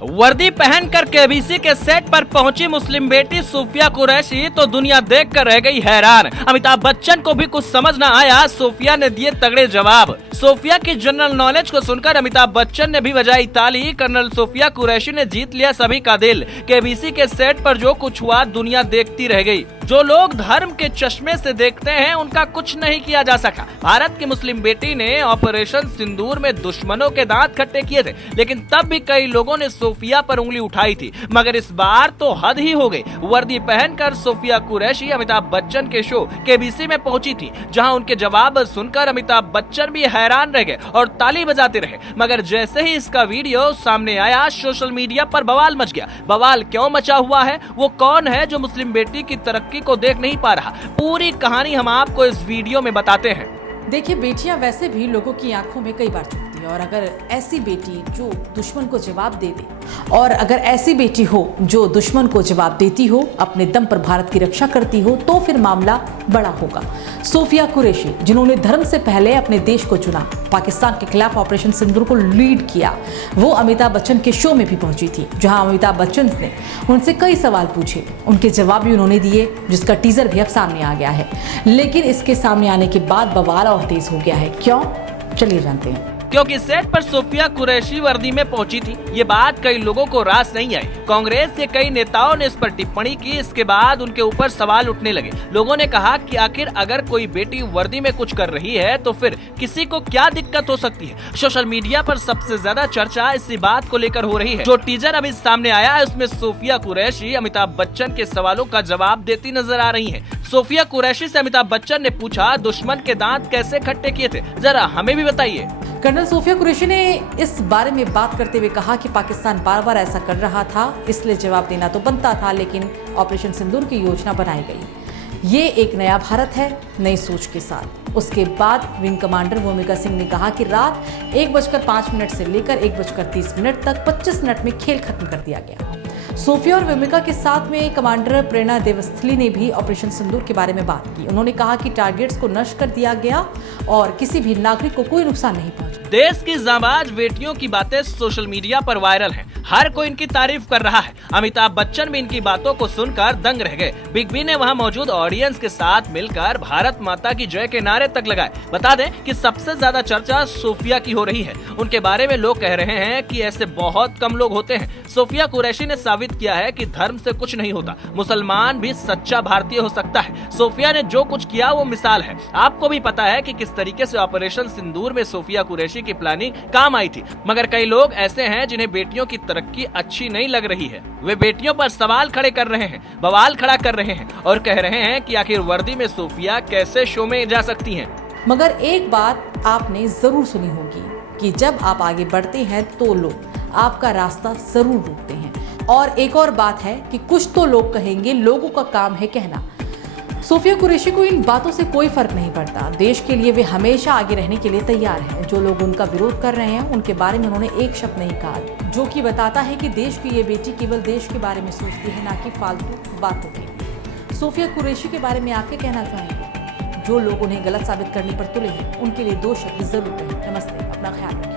वर्दी पहनकर केबीसी के सेट पर पहुंची मुस्लिम बेटी सूफिया कुरैशी तो दुनिया देखकर रह गई हैरान। अमिताभ बच्चन को भी कुछ समझ न आया, सूफिया ने दिए तगड़े जवाब। सूफिया की जनरल नॉलेज को सुनकर अमिताभ बच्चन ने भी बजाई ताली। कर्नल सूफिया कुरैशी ने जीत लिया सभी का दिल। केबीसी के सेट पर जो कुछ हुआ दुनिया देखती रह गई। जो लोग धर्म के चश्मे से देखते हैं उनका कुछ नहीं किया जा सका। भारत की मुस्लिम बेटी ने ऑपरेशन सिंदूर में दुश्मनों के दांत खट्टे किए थे, लेकिन तब भी कई लोगों ने सूफिया पर उंगली उठाई थी। मगर इस बार तो हद ही हो गई। वर्दी पहनकर सूफिया कुरैशी अमिताभ बच्चन के शो केबीसी में पहुंची थी, जहां उनके जवाब सुनकर अमिताभ बच्चन भी हैरान रह गए और ताली बजाते रहे। मगर जैसे ही इसका वीडियो सामने आया, सोशल मीडिया पर बवाल मच गया। बवाल क्यों मचा हुआ है? वो कौन है जो मुस्लिम बेटी की तरक्की को देख नहीं पा रहा? पूरी कहानी हम आपको इस वीडियो में बताते हैं। देखिए, बेटियां वैसे भी लोगों की आंखों में कई बार चुभती है, और अगर ऐसी बेटी जो दुश्मन को जवाब दे दे, और अगर ऐसी बेटी हो जो दुश्मन को जवाब देती हो, अपने दम पर भारत की रक्षा करती हो, तो फिर मामला बड़ा होगा। सूफिया कुरैशी, जिन्होंने धर्म से पहले अपने देश को चुना, पाकिस्तान के खिलाफ ऑपरेशन सिंदूर को लीड किया, वो अमिताभ बच्चन के शो में भी पहुंची थी, जहां अमिताभ बच्चन ने उनसे कई सवाल पूछे। उनके जवाब भी उन्होंने दिए, जिसका टीजर भी अब सामने आ गया है। लेकिन इसके सामने आने के बाद बवाल और तेज हो गया है। क्यों? चलिए जानते हैं। क्योंकि सेट पर सूफिया कुरैशी वर्दी में पहुंची थी, ये बात कई लोगों को रास नहीं आई। कांग्रेस के कई नेताओं ने इस पर टिप्पणी की। इसके बाद उनके ऊपर सवाल उठने लगे। लोगों ने कहा कि आखिर अगर कोई बेटी वर्दी में कुछ कर रही है तो फिर किसी को क्या दिक्कत हो सकती है? सोशल मीडिया पर सबसे ज्यादा चर्चा इसी बात को लेकर हो रही है। जो टीजर अभी सामने आया है उसमें सूफिया कुरैशी अमिताभ बच्चन के सवालों का जवाब देती नजर आ रही है। सूफिया कुरैशी से अमिताभ बच्चन ने पूछा, दुश्मन के दांत कैसे खट्टे किए थे, जरा हमें भी बताइए। कर्नल सूफिया कुरैशी ने इस बारे में बात करते हुए कहा कि पाकिस्तान बार बार ऐसा कर रहा था, इसलिए जवाब देना तो बनता था, लेकिन ऑपरेशन सिंदूर की योजना बनाई गई। ये एक नया भारत है, नई सोच के साथ। उसके बाद विंग कमांडर भूमिका सिंह ने कहा कि रात 1:05 से लेकर 1:30 तक 25 मिनट में खेल खत्म कर दिया गया। सूफिया और भूमिका के साथ में कमांडर प्रेरणा देवस्थली ने भी ऑपरेशन सिंदूर के बारे में बात की। उन्होंने कहा कि टारगेट्स को नष्ट कर दिया गया और किसी भी नागरिक को कोई नुकसान नहीं पहुंचा। देश की जाबाज बेटियों की बातें सोशल मीडिया पर वायरल हैं। हर कोई इनकी तारीफ कर रहा है। अमिताभ बच्चन भी इनकी बातों को सुनकर दंग रह गए। बिग बी ने वहां मौजूद ऑडियंस के साथ मिलकर भारत माता की जय के नारे तक लगाए। बता दें कि सबसे ज्यादा चर्चा सूफिया की हो रही है। उनके बारे में लोग कह रहे हैं कि ऐसे बहुत कम लोग होते हैं। सूफिया कुरैशी ने साबित किया है कि धर्म से कुछ नहीं होता, मुसलमान भी सच्चा भारतीय हो सकता है। सूफिया ने जो कुछ किया वो मिसाल है। आपको भी पता है कि किस तरीके से ऑपरेशन सिंदूर में सूफिया कुरैशी की प्लानिंग काम आई थी। मगर कई लोग ऐसे हैं जिन्हें बेटियों की तरक्की अच्छी नहीं लग रही है। वे बेटियों पर सवाल खड़े कर रहे हैं, बवाल खड़ा कर रहे हैं और कह रहे हैं कि आखिर वर्दी में सूफिया कैसे शो में जा सकती हैं। मगर एक बात आपने जरूर सुनी होगी कि जब आप आगे बढ़ते हैं तो लोग आपका रास्ता जरूर रोकते हैं। और एक और बात है कि कुछ तो लोग कहेंगे, लोगों का काम है कहना। सूफिया कुरैशी को इन बातों से कोई फर्क नहीं पड़ता। देश के लिए वे हमेशा आगे रहने के लिए तैयार हैं। जो लोग उनका विरोध कर रहे हैं उनके बारे में उन्होंने एक शब्द नहीं कहा, जो कि बताता है कि देश की ये बेटी केवल देश के बारे में सोचती है, ना कि फालतू बातों के। सूफिया कुरैशी के बारे में आप क्या कहना चाहेंगे? जो लोग उन्हें गलत साबित करने पर तुले हैं उनके लिए 2 शब्द जरूर कहें। नमस्ते, अपना ख्याल रखें।